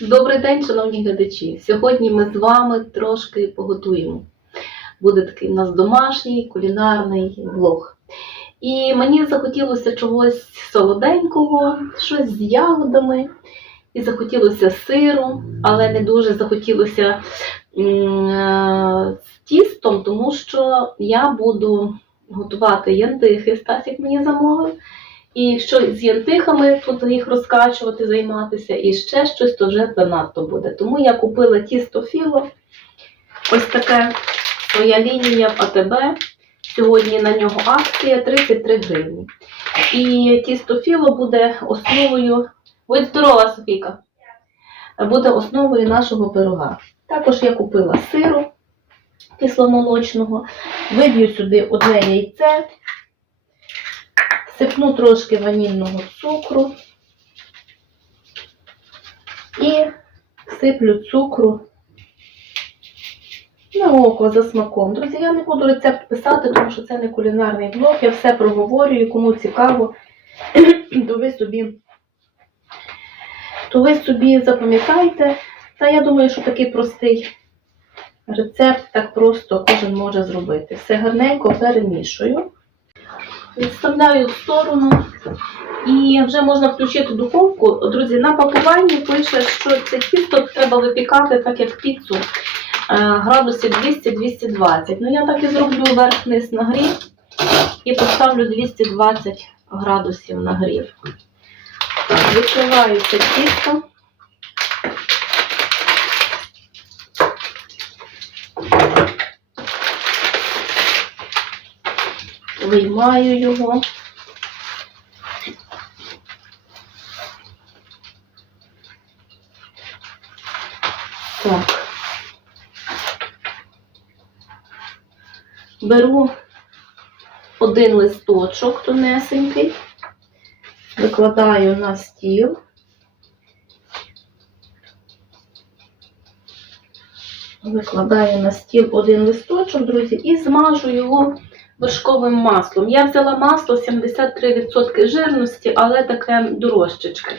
Добрий день, шановні глядачі. Сьогодні ми з вами трошки поготуємо. Буде такий у нас домашній кулінарний влог. І мені захотілося чогось солоденького, щось з ягодами, і захотілося сиру, але не дуже захотілося е, з тістом, тому що я буду готувати янтихи, Стасік мені замовив. І що з янтихами тут їх розкачувати, займатися, і ще щось то вже занадто буде. Тому я купила тісто філо, ось таке своя лінія АТБ. Сьогодні на нього акція 33 гривні. І тісто філо буде основою. Будь здорова, Софійка! Буде основою нашого пирога. Також я купила сиру кисломолочного, виб'ю сюди одне яйце. Сипну трошки ванільного цукру і сиплю цукру на око за смаком. Друзі, я не буду рецепт писати, тому що це не кулінарний блог. Я все проговорюю, кому цікаво, то ви собі, то ви собі запам'ятайте. Та я думаю, що такий простий рецепт так просто кожен може зробити. Все гарненько перемішую. Відставляю в сторону. І вже можна включити духовку. Друзі, на пакуванні пише, що це тісто треба випікати, так як піцу, е, градусів 200-220. Ну, я так і зроблю верх-низ нагрів і поставлю 220 градусів нагрів. Відкриваю це тісто. Виймаю його. Так. Беру один листочок тонесенький, викладаю на стіл. Викладаю на стіл один листочок, друзі, і змажу його вершковим маслом. Я взяла масло 73% жирності, але таке дорожчечке.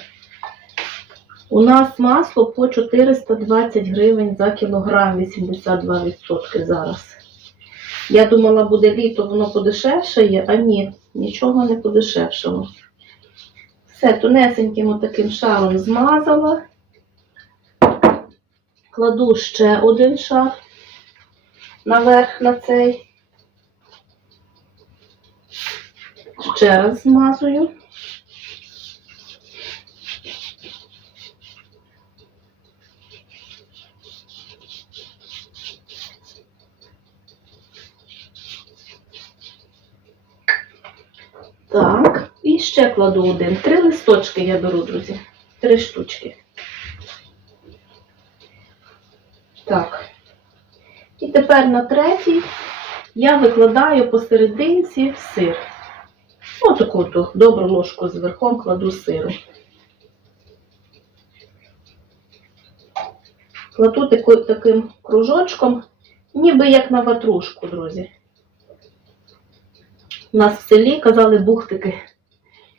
У нас масло по 420 гривень за кілограм, 82% зараз. Я думала, буде літо, воно подешевшає, а ні, нічого не подешевшало. Все, тонесеньким таким шаром змазала. Кладу ще один шар наверх на цей. Ще раз змазую. Так, і ще кладу один. Три листочки я беру, друзі. Три штучки. Так. І тепер на третій я викладаю посерединці сир. Ось таку добру ложку з верхом кладу сиру. Кладу таким кружочком, ніби як на ватрушку, друзі. У нас в селі казали бухтики.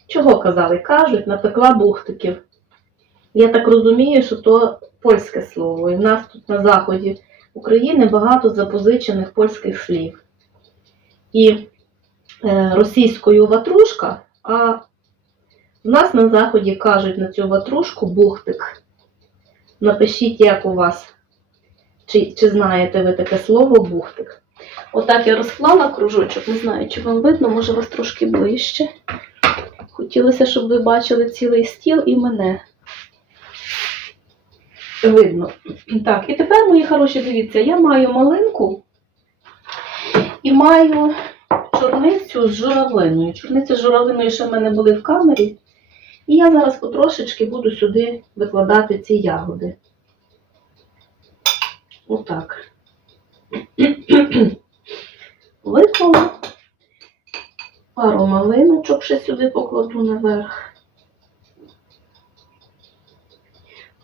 Чого казали? Кажуть, напекла бухтиків. Я так розумію, що то польське слово. І в нас тут на заході України багато запозичених польських слів. І російською ватрушка, а в нас на заході кажуть на цю ватрушку бухтик. Напишіть, як у вас, чи, чи знаєте ви таке слово бухтик. Отак я розклала кружочок, не знаю, чи вам видно, може вас трошки ближче. Хотілося, щоб ви бачили цілий стіл і мене. Видно. Так, і тепер, мої хороші, дивіться, я маю малинку і маю чорницю з журавлиною. Чорниця з журавлиною ще в мене були в камері. І я зараз потрошечки буду сюди викладати ці ягоди. Отак. Виклала. Пару малиночок ще сюди покладу наверх.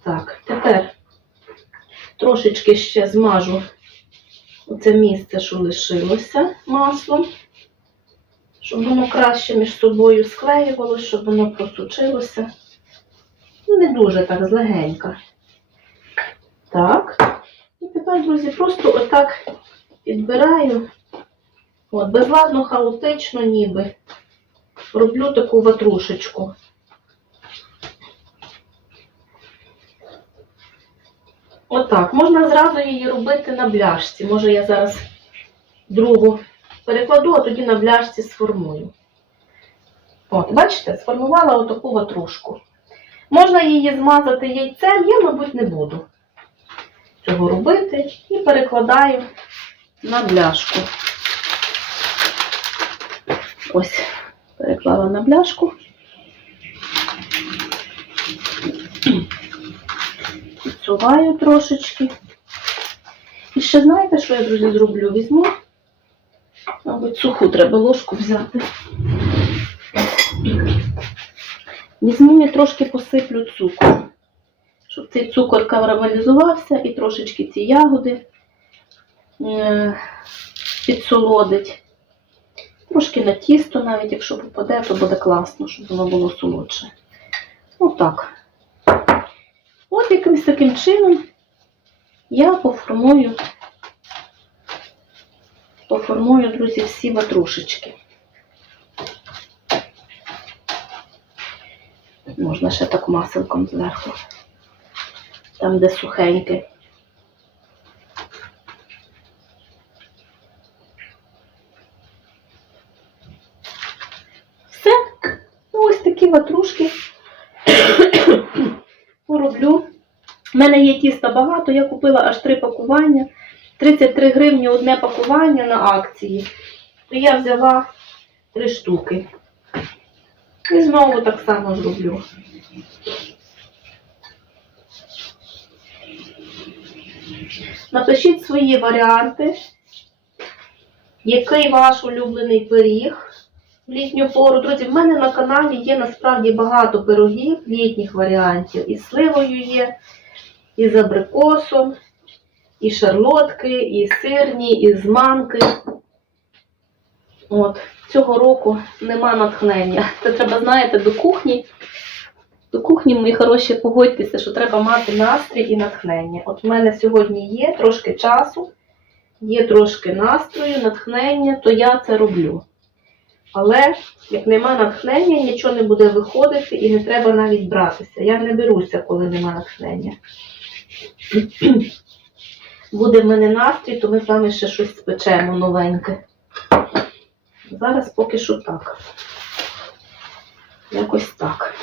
Так, тепер трошечки ще змажу оце місце, що лишилося маслом, щоб воно краще між собою склеювалося, щоб воно просучилося. Ну, не дуже так злегенька. Так. І тепер, друзі, просто отак підбираю. От, безладно, хаотично ніби. Роблю таку ватрушечку. Отак. Можна зразу її робити на бляшці. Може, я зараз другу перекладу, а тоді на бляшці сформую. От, бачите, сформувала отаку ватрушку. Можна її змазати яйцем, я, мабуть, не буду цього робити. І перекладаю на бляшку. Ось, переклала на бляшку. Підсуваю трошечки. І ще знаєте, що я, друзі, зроблю? Візьму. Мабуть, суху треба ложку взяти. Візьму і трошки посиплю цукор, щоб цей цукор карамелізувався і трошечки ці ягоди е, підсолодить. Трошки на тісто, навіть якщо попаде, то буде класно, щоб воно було солодше. Отак. От якимось таким чином я поформую, поформую, друзі, всі ватрушечки. Можна ще так маселком зверху. Там, де сухеньке. Все. Ось такі ватрушки пороблю. У мене є тіста багато, я купила аж три пакування. 33 гривні одне пакування на акції. То я взяла три штуки. І знову так само зроблю. Напишіть свої варіанти, який ваш улюблений пиріг в літню пору. Друзі, в мене на каналі є насправді багато пирогів літніх варіантів. І сливою є, і з абрикосом, і шарлотки, і сирні, і з манки. От, цього року нема натхнення. Це треба, знаєте, до кухні. До кухні, мої хороші, погодьтеся, що треба мати настрій і натхнення. От в мене сьогодні є трошки часу, є трошки настрою, натхнення, то я це роблю. Але як нема натхнення, нічого не буде виходити і не треба навіть братися. Я не беруся, коли нема натхнення. Буде в мене настрій, то ми з вами ще щось спечемо новеньке. Зараз поки що так. Якось так.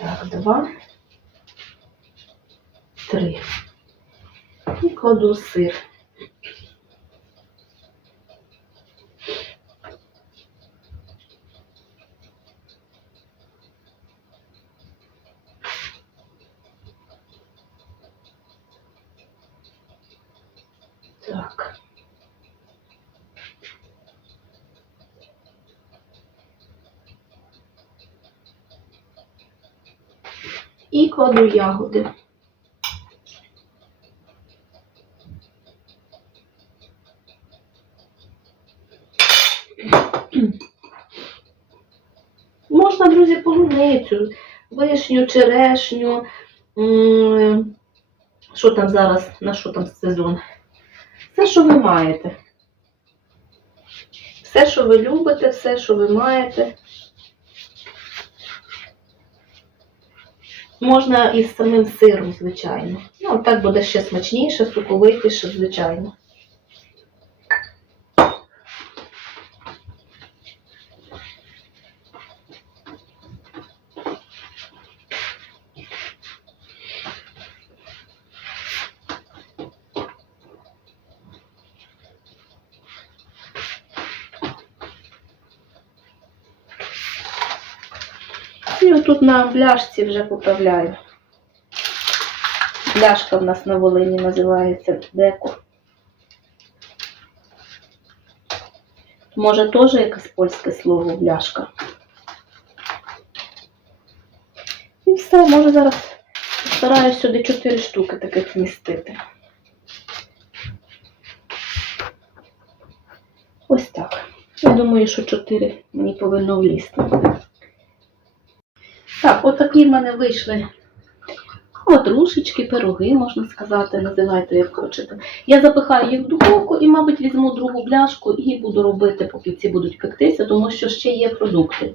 Так, два, три. І кладу сир. Так. І кладу ягоди. Можна, друзі, полуницю, вишню, черешню. Що там зараз, на що там сезон? Все, що ви маєте. Все, що ви любите, все, що ви маєте. Можна із самим сиром, звичайно. Ну, так буде ще смачніше, соковитіше, звичайно. І отут на бляшці вже поправляю. Бляшка в нас на Волині називається деко. Може теж якесь польське слово бляшка. І все, може зараз стараюсь сюди 4 штуки таких вмістити. Ось так. Я думаю, що 4 мені повинно влізти. Так, отакі в мене вийшли ватрушечки, пироги, можна сказати, називайте як хочете. Я запихаю їх в духовку і, мабуть, візьму другу бляшку і буду робити, поки ці будуть пектися, тому що ще є продукти.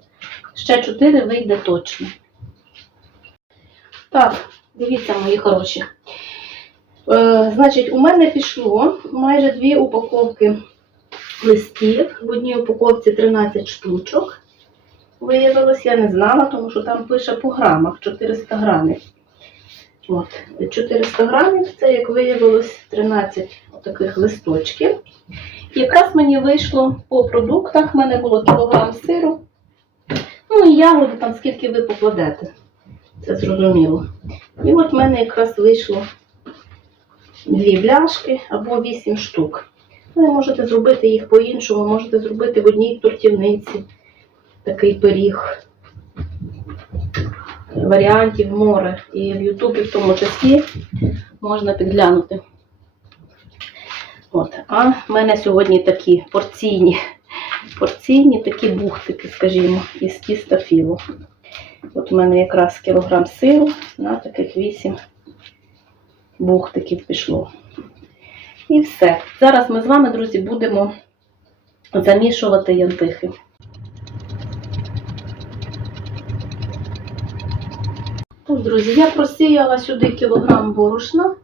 Ще 4 вийде точно. Так, дивіться, мої хороші. Е, значить, у мене пішло майже дві упаковки листів. В одній упаковці 13 штучок. Виявилось, я не знала, тому що там пише по грамах 400 грамів. От, 400 грамів це, як виявилось, 13 таких листочків. Якраз мені вийшло по продуктах, в мене було кілограм сиру. Ну і ягоди там скільки ви покладете. Це зрозуміло. І от в мене якраз вийшло дві бляшки або 8 штук. Ви можете зробити їх по-іншому, можете зробити в одній тортівниці такий пиріг. Варіантів море. І в Ютубі в тому числі можна підглянути. От. А в мене сьогодні такі порційні, порційні такі бухтики, скажімо, із тіста філо. От у мене якраз кілограм сиру на таких 8 бухтиків пішло. І все. Зараз ми з вами, друзі, будемо замішувати янтихи. Так, друзі, я просіяла сюди кілограм борошна,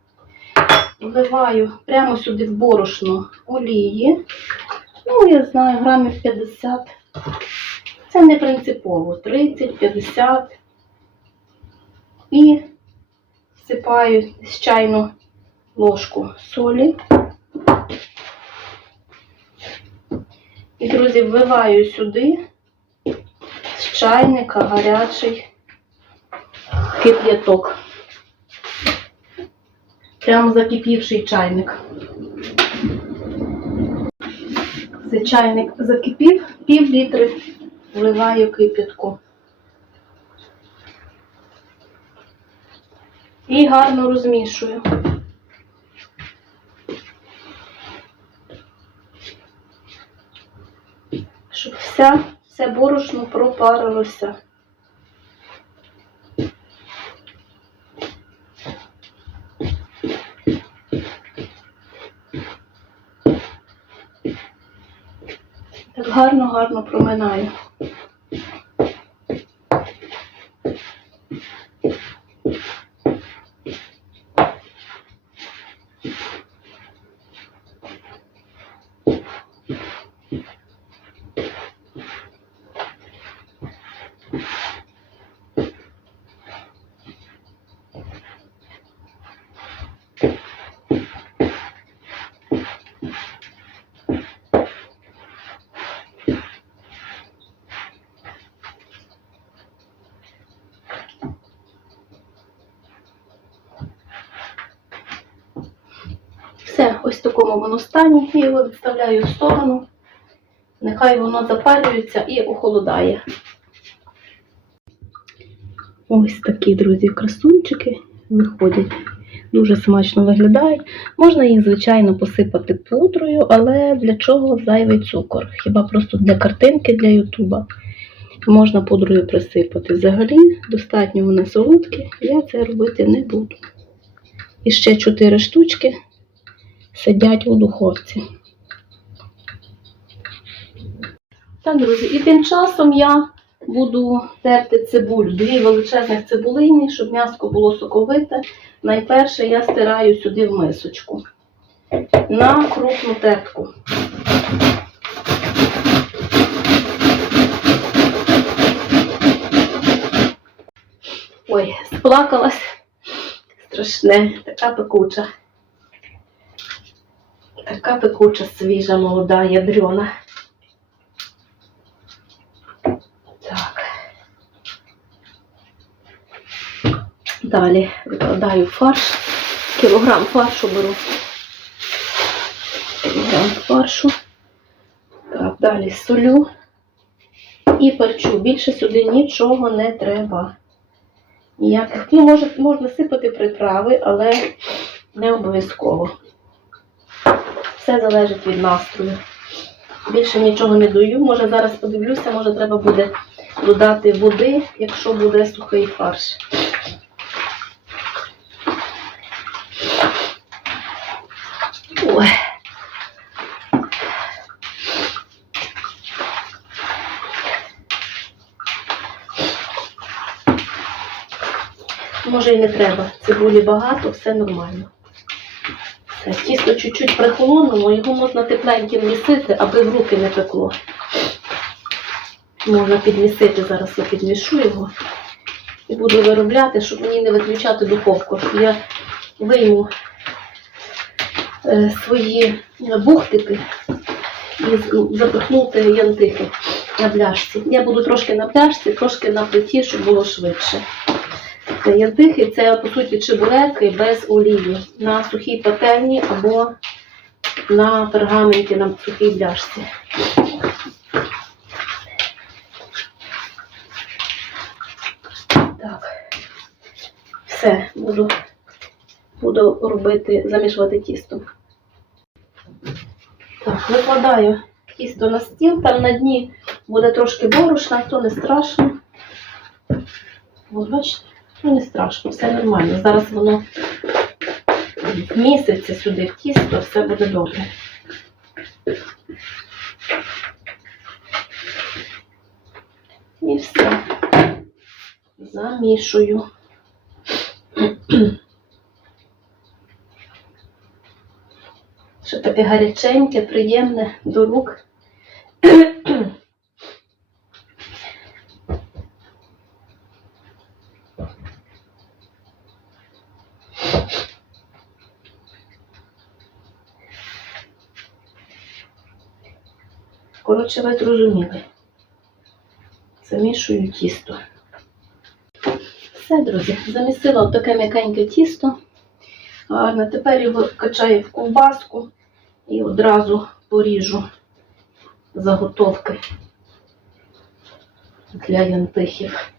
вливаю прямо сюди в борошно олії. Ну, я знаю, грамів 50. Це не принципово. 30, 50. І всипаю з чайну ложку солі. І, друзі, вливаю сюди з чайника гарячий кип'яток. Прямо закипівший чайник. Цей чайник закипів, пів літри вливаю кип'ятку. І гарно розмішую. Щоб вся, все борошно пропарилося. Так гарно-гарно проминаю. Все, ось в такому воно стані. Я його відставляю в сторону. Нехай воно запалюється і охолодає. Ось такі, друзі, красунчики виходять. Дуже смачно виглядають. Можна їх, звичайно, посипати пудрою, але для чого зайвий цукор? Хіба просто для картинки для Ютуба. Можна пудрою присипати. Взагалі, достатньо вони солодкі, я це робити не буду. І ще 4 штучки сидять у духовці. Так, друзі, і тим часом я буду терти цибулю. Дві величезних цибулині, щоб м'яско було соковите. Найперше я стираю сюди в мисочку на крупну тертку. Ой, сплакалась. Страшне, така пекуча. Така пекуча, свіжа, молода, ядрена. Так. Далі викладаю фарш. Кілограм фаршу беру. Кілограм фаршу. Так, далі солю і перчу. Більше сюди нічого не треба. Ніяких. Ну, може, можна сипати приправи, але не обов'язково. Все залежить від настрою. Більше нічого не даю. Може зараз подивлюся, може треба буде додати води, якщо буде сухий фарш. Може і не треба. Цибулі багато, все нормально. Тісто чуть-чуть прихолонуло, його можна тепленьким місити, аби в руки не пекло. Можна підмісити, зараз я підмішу його і буду виробляти, щоб мені не виключати духовку. Я вийму е, свої бухтики і запихнути янтики на пляшці. Я буду трошки на пляшці, трошки на плиті, щоб було швидше. Янтихи це по суті чебуреки без олії на сухій пательні або на пергаменті на сухій пляшці. Так, все, буду, буду робити, замішувати тісто. Так, викладаю тісто на стіл, там на дні буде трошки борошна, то не страшно. От, бачите, ну не страшно, все нормально. Зараз воно місяця сюди в тісто, все буде добре. І все. Замішую. Що таке гаряченьке, приємне до рук. Ви зрозуміли. Замішую тісто. Все, друзі, замісила таке м'якеньке тісто. Гарно. Тепер його качаю в ковбаску і одразу поріжу заготовки для янтихів.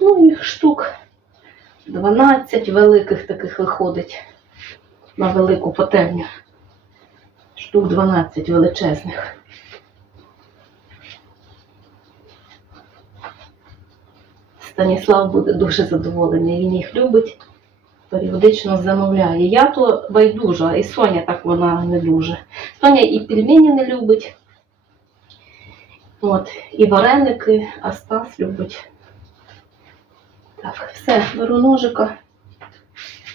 Ну, їх штук 12 великих таких виходить на велику пательню. Штук 12 величезних. Станіслав буде дуже задоволений. Він їх любить, періодично замовляє. Я то байдужа, і Соня так вона не дуже. Соня і пельмені не любить. От, і вареники, а Стас любить. Так, все, беру ножика.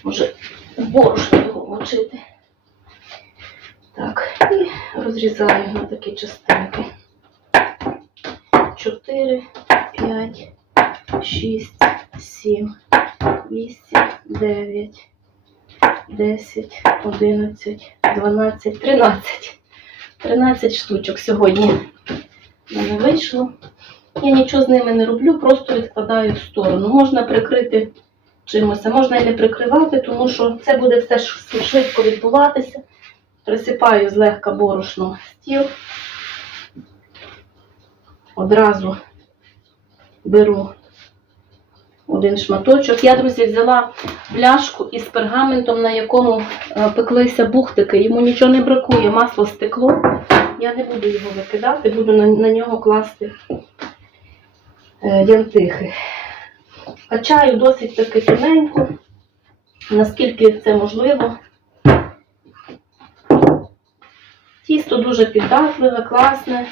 Може, борошно його мочити. Так, і розрізаю на такі частинки. 4, 5, 6, 7, 8, 9, 10, 11, 12, 13. 13 штучок сьогодні мене вийшло. Я нічого з ними не роблю, просто відкладаю в сторону. Можна прикрити чимось, а можна і не прикривати, тому що це буде все швидко відбуватися. Присипаю злегка борошно стіл. Одразу беру один шматочок. Я, друзі, взяла пляшку із пергаментом, на якому е, пеклися бухтики. Йому нічого не бракує, масло стекло. Я не буду його викидати, буду на, на нього класти е, янтихи. Качаю досить таки тоненько, наскільки це можливо. Тісто дуже піддатливе, класне.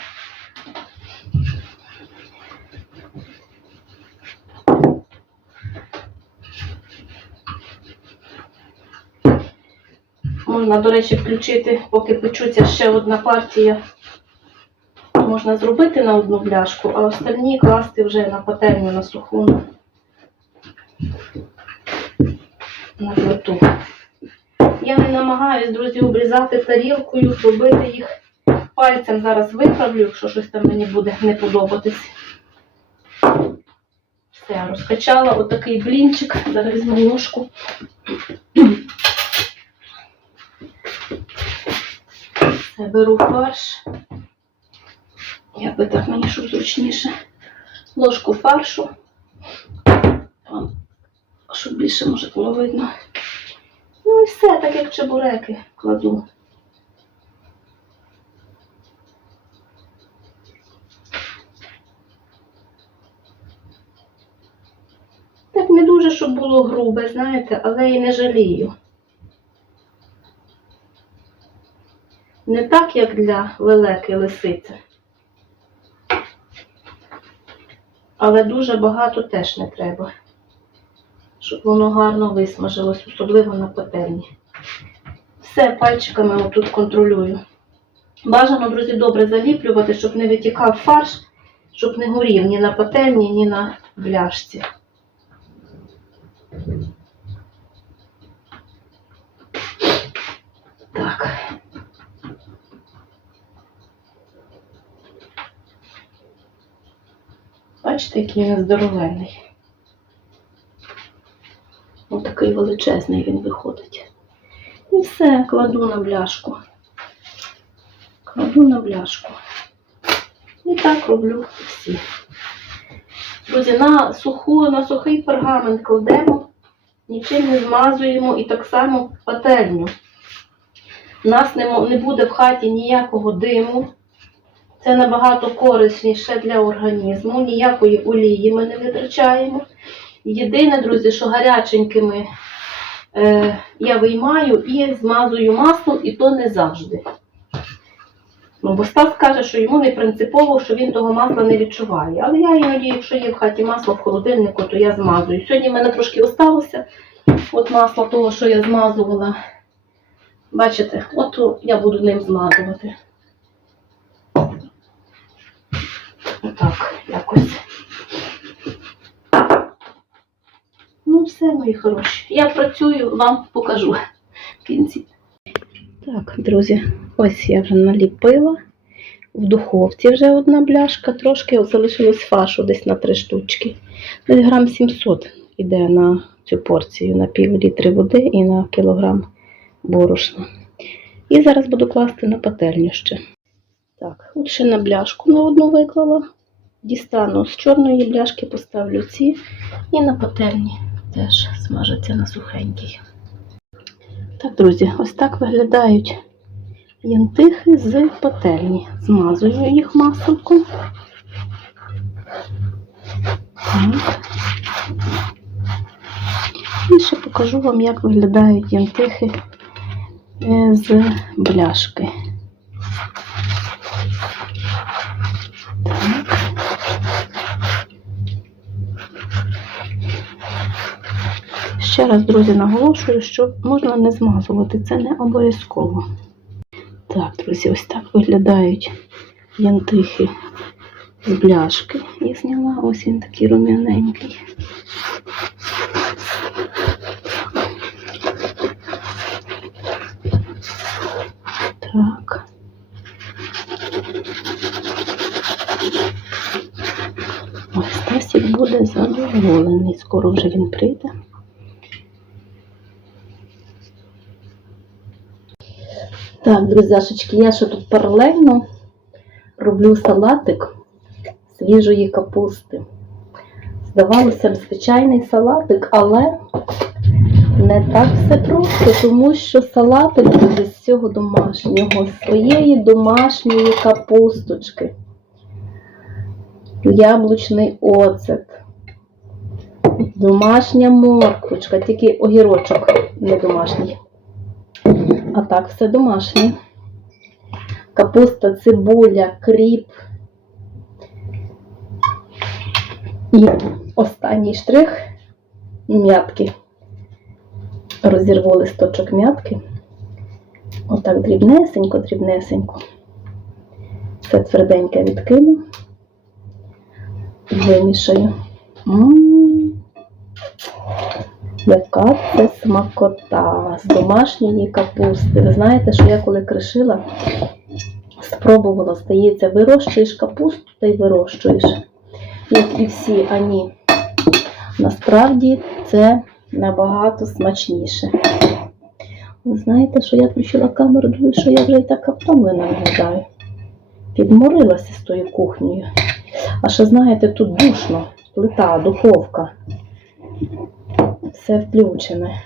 Можна, до речі, включити, поки печуться ще одна партія. Можна зробити на одну бляшку, а остальні класти вже на пательню на суху на плиту. Я не намагаюсь, друзі, обрізати тарілкою, робити їх пальцем. Зараз виправлю, якщо щось там мені буде не подобатись. Все, розкачала отакий блінчик. Зараз візьму ложку. Все, беру фарш. Як би так мені щоб зручніше. Ложку фаршу щоб більше, може, було видно. Ну і все, так як чебуреки кладу. Так не дуже, щоб було грубе, знаєте, але і не жалію. Не так, як для лелеки лисиці. Але дуже багато теж не треба щоб воно гарно висмажилось, особливо на пательні. Все, пальчиками отут контролюю. Бажано, друзі, добре заліплювати, щоб не витікав фарш, щоб не горів ні на пательні, ні на бляшці. Так. Бачите, який він здоровенний. Ось такий величезний він виходить. І все, кладу на бляшку. Кладу на бляшку. І так роблю всі. Друзі, на суху, на сухий пергамент кладемо, нічим не змазуємо і так само пательню. У нас не, не буде в хаті ніякого диму. Це набагато корисніше для організму, ніякої олії ми не витрачаємо. Єдине, друзі, що гаряченькими е, я виймаю і змазую маслом, і то не завжди. Ну, бо Стас каже, що йому не принципово, що він того масла не відчуває. Але я іноді, якщо є в хаті масло в холодильнику, то я змазую. Сьогодні в мене трошки осталося от масло того, що я змазувала. Бачите, от я буду ним змазувати. Отак, якось. Ну, все, мої хороші. Я працюю, вам покажу в кінці. Так, друзі, ось я вже наліпила. В духовці вже одна бляшка, трошки залишилось фашу десь на три штучки. Десь грам 700 іде на цю порцію, на пів літри води і на кілограм борошна. І зараз буду класти на пательню ще. Так, от ще на бляшку на одну виклала. Дістану з чорної бляшки, поставлю ці і на пательні теж смажаться на сухенькій. Так, друзі, ось так виглядають янтихи з пательні. Змазую їх масликом. І ще покажу вам, як виглядають янтихи е, з бляшки. Так. Ще раз, друзі, наголошую, що можна не змазувати, це не обов'язково. Так, друзі, ось так виглядають янтихи з бляшки. Я зняла, ось він такий рум'яненький. Так. Ось Стасік буде задоволений. Скоро вже він прийде. Так, друзяшечки, я ще тут паралельно роблю салатик свіжої капусти. Здавалося б, звичайний салатик, але не так все просто, тому що салатик буде з цього домашнього, з своєї домашньої капусточки. Яблучний оцет. Домашня морквочка, тільки огірочок не домашній. А так, все домашнє. Капуста, цибуля, кріп. І останній штрих м'ятки. Розірву листочок м'ятки. Отак дрібнесенько, дрібнесенько. Це тверденьке відкину. Вимішаю. М, Яка це смакота з домашньої капусти. Ви знаєте, що я коли кришила, спробувала, здається, вирощуєш капусту та й вирощуєш. Як і всі, а ні. Насправді це набагато смачніше. Ви знаєте, що я включила камеру, думаю, що я вже і така втомлена виглядаю. Підморилася з тою кухнею. А ще, знаєте, тут душно, плита, духовка все включене.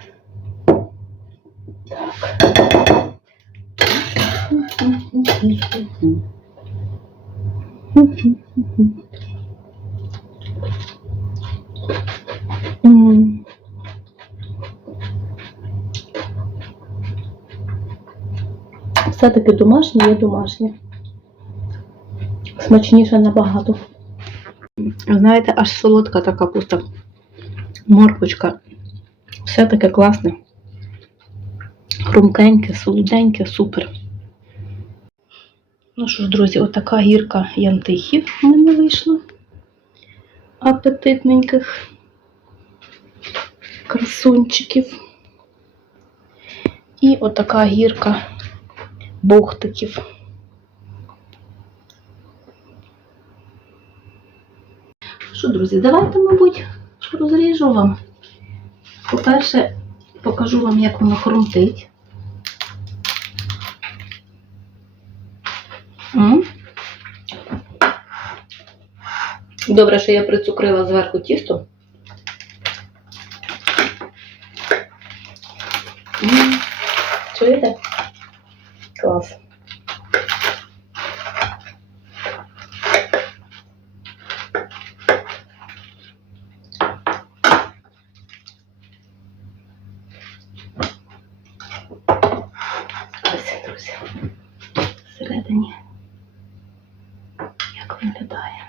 Так. Все-таки домашнє є домашнє. Смачніше набагато. Знаєте, аж солодка така капуста. Морквочка. Все таке класне. Хрумкеньке, солоденьке, супер. Ну що ж, друзі, отака гірка янтихів в мене вийшла. Апетитненьких красунчиків. І отака гірка бухтиків. Що, друзі, давайте, мабуть, розріжу вам. По-перше, покажу вам, як воно хрумтить. Добре, що я прицукрила зверху тісто. Чуєте? Клас. Ось, друзі, всередині як виглядає.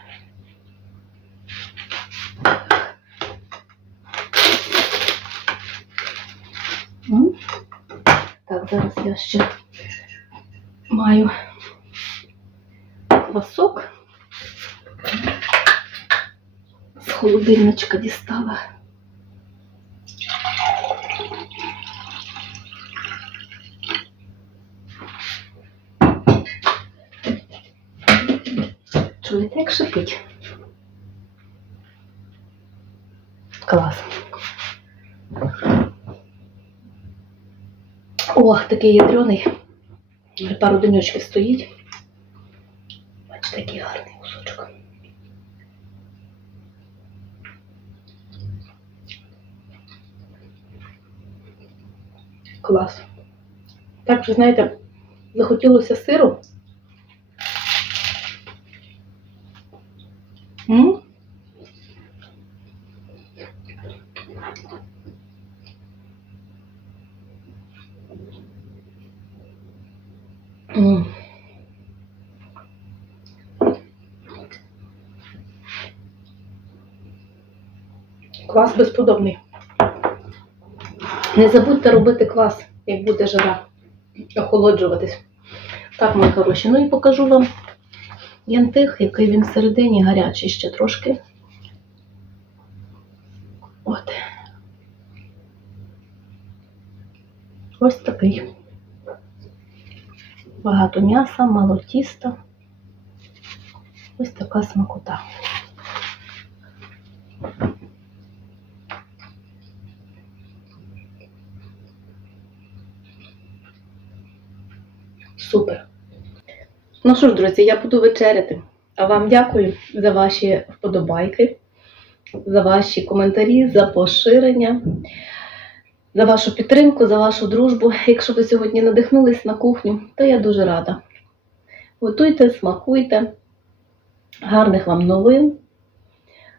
Так, зараз я ще маю квасок. З холодильничка дістала. Чуєте, як шипить? Клас. Ох, такий ядрений. Пару денечків стоїть. Бачите, який гарний кусочок. Клас. Так що, знаєте, захотілося сиру. М? М. Квас безподобний. Не забудьте робити квас, як буде жара. Охолоджуватись. Так, мої хороші. Ну і покажу вам янтих, який він всередині гарячий ще трошки. От. Ось такий. Багато м'яса, мало тіста. Ось така смакота. Супер. Ну що ж, друзі, я буду вечеряти. А вам дякую за ваші вподобайки, за ваші коментарі, за поширення, за вашу підтримку, за вашу дружбу. Якщо ви сьогодні надихнулись на кухню, то я дуже рада. Готуйте, смакуйте. Гарних вам новин.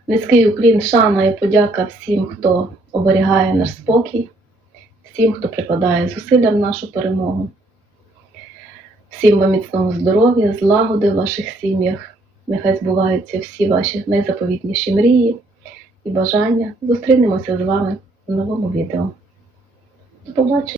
Низький уклін, шана і подяка всім, хто оберігає наш спокій, всім, хто прикладає зусилля в нашу перемогу. Всім вам міцного здоров'я, злагоди в ваших сім'ях. Нехай збуваються всі ваші найзаповітніші мрії і бажання. Зустрінемося з вами в новому відео. До побачення!